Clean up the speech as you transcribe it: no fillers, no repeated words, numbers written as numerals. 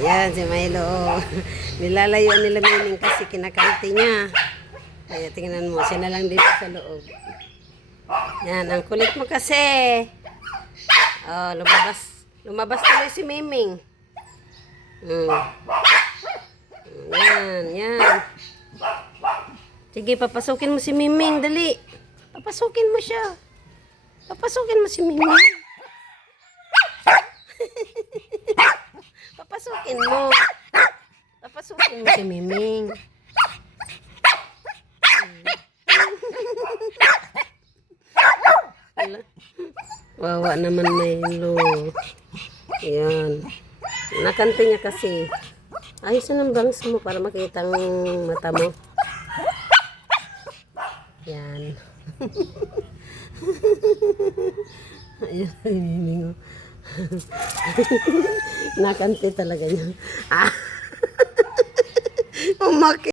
Yan, si Milo. Nilalayuan nila Mining kasi kinakanti niya. Kaya tingnan mo, siya na lang dito sa loob. Yan, ang kulit mo kasi. Oh, lumabas. Lumabas tuloy si Miming. Yan, yan. Sige, papasukin mo si Miming, dali. Papasukin mo siya. Papasukin mo si Miming. Papasukin mo. Papasukin mo si Miming. Wawa naman Milo. Yan. Nakante niya kasi. Ayos na ng bangs mo para makita ang mata mo. Yan. Ayan, Miming. Nakante talaga niya. Ah. Umakit.